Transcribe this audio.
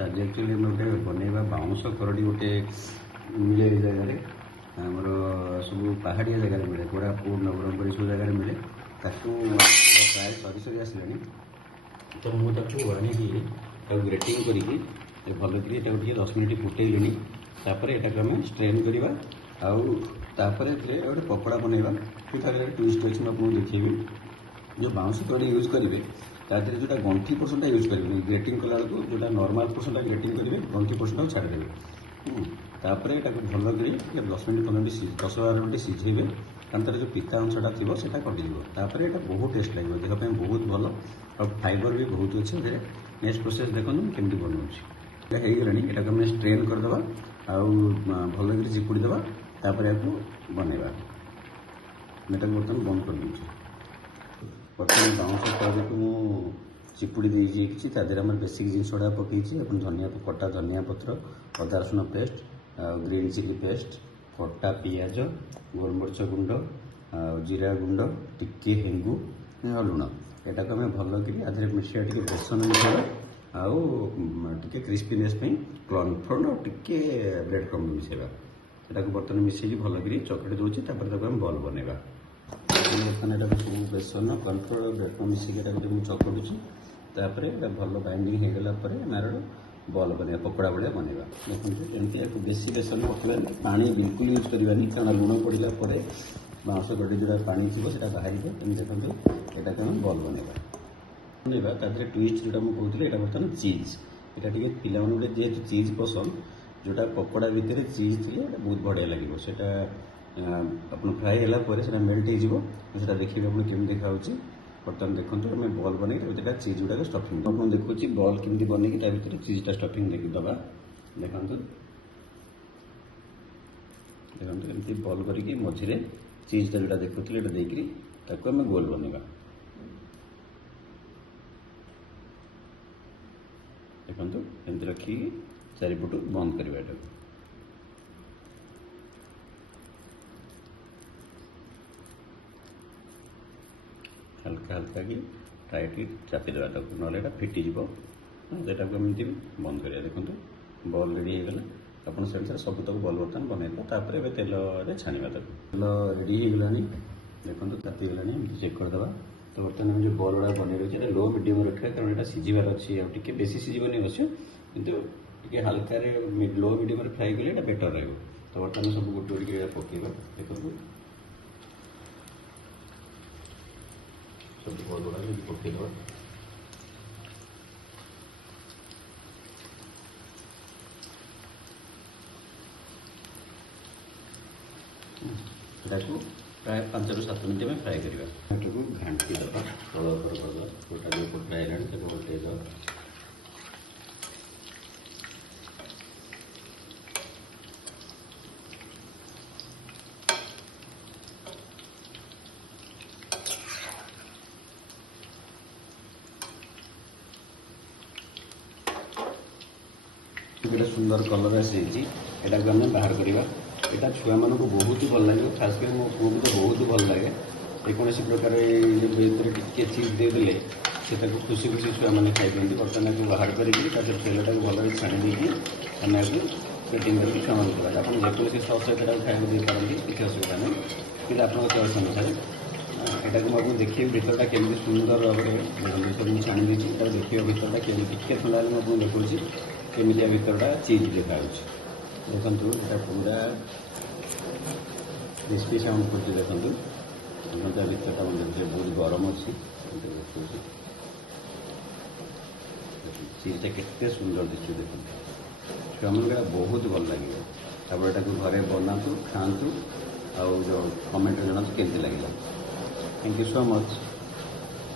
आज एक्चुअली गोटे बनवा बाउंश करड़ी गोटे मिले जगह आमर सब पहाड़िया जगह मिले कोरापुट नवरंगपुर सब जगह मिले प्राय सरी सरी आसला तो मुझे आनिकी ग्रेटिंग करके भल कि 10 मिनट फुटेली तापर यहाँ आम स्ट्रेन करवा आउे गोटे पकड़ा बनवा फिर ट्विस्ट अच्छे आपको देखिए जो बाउंस करड़ी यूज करेंगे तादेह जो गंठी पोर्सन यूज करेंगे ग्रेटिंग कला जो नॉर्मल पोर्सन ग्रेटिंग करेंगे गंठी पोर्सन छाड़देवे तापर यहाँ भल कर 10 मिनट 10-12 मिनट सीझेबे कारण तार जो पिता अंशटा थी से कटिजी यहाँ बहुत टेस्ट लगे देहपाई बहुत भल और फाइबर भी बहुत अच्छे नेक्स्ट प्रोसेस देखो केमती बनाऊँगी यहाँ आम स्ट्रेन करदे भल कर चिपुड़ी देवा तापर या बनवा बर्तमान बंद कर दूँ बर्तमान बाउंस करके मुझे चिपुड़ी देती आम बेसिक जिन गुड़ा पकई धनिया कटा धनिया पत्र अदा रसुण पेस्ट ग्रीन चिली पेस्ट कटा पियाज गोलमरीच गुंड जीरा गुंड टिके हेंगू लुण यहाँ को आम भल कि आधे मिसा टे बेसन मिसेगा आउ क्रिस्पीनेस कॉर्नफ्लोर और टिके ब्रेड क्रम मिसेगा यहाँ को बर्तमान मिसेक भल कर चकटी दूसरी आम बल बनवा बर्तमान यहाँ सब बेसन कॉर्नफ्लोर ब्रेड क्रम मिसेक चकटुची भल बाइंडिंग होगला मार बल बनवा पकड़ा भाया बनवा देखते एमती बेसी बेसन पकड़ा पानी बिल्कुल यूज करवानी कारण लुण पड़ा बाउंस गड्डी जो पानी थी से बाहर देखते यहाँ आम बल बनवा तादेह ट्विस्ट जोटा मुझे कहती है बर्तमान चीज यहाँ टे पिला जेहतु चीज पसंद जोटा पकड़ा भितर चीज थी बहुत बढ़िया लगे से आप फ्राए होगा मेल्ट हो देखिए आप केमी देखा बर्तमान देखो आम बल बन चीज गुड़ा स्टफिंग आपको देखुची बल केमी बन भर चीजटा स्टफिंग दबा देखो एमती बल करके मझे चीजटा जोटा देखुले देखिए आम गोल बनवा देखो एमती रखिकी चारिपटू बंद करवा हल्का हल्का कि टाइटली चापी देवा ना फिटिज यहाँ को एमती बंद करा देखो बल रेडी होगला आप सबुतक बल बर्तमान बनवा तेल छाणवा तेल रेडी होगला देखो तातीगला चेक करदे तो बर्तमान जो बल गुड़ा बन रही लो मीडियम रखा कारण यहाँ सीझार अच्छी आगे बेसी सीझबनी अवश्य किंतु हल्का लो मीडियम फ्राए कले बेटर रहा तो बर्तमान सब गोटे गोटे पकेगा देखो सब बल गुड़ा पकेद प्राय 5-7 मिनट में फ्राए करवा को घाटी दबा तल उपर करदा गोटा जो फ्राए उल्टे दबा सुंदर कलर आसी यहाँ को आम बाहर करवा यहाँ छुआ मान बहुत भल लगे खासकर मो पुओ को तो बहुत भल लगे जेकोसी प्रकार भीतर टिके चीज देदेले से खुशी खुशी छुआ मैंने खाई बर्तमान को बाहर करके तेलटा को भल छाणी देकी आम सेटिंग करके छुआ मान आप जेकोसी सस सहित खाया दे पारती किसी असुविधा नहीं कि आप चॉइस अनुसार यहाँ को मुझे देखिए भीतरटा केमी सुंदर भाव में सब छाणी देती देखिए भीतरटा केमी टिके थंडा मुझे देखुची केमिया भीतरटा चीज देखा देखो यहाँ पूरा क्रिस्पी साउंड कर देखो भीतरटा देखिए बहुत गरम अच्छी चीजटा के सुंदर दिशे देखो छुआ मान बहुत भल लगे आप घरे बनातु खातु आउ जो कमेंट जनातु केमती लगे थैंक यू सो मच।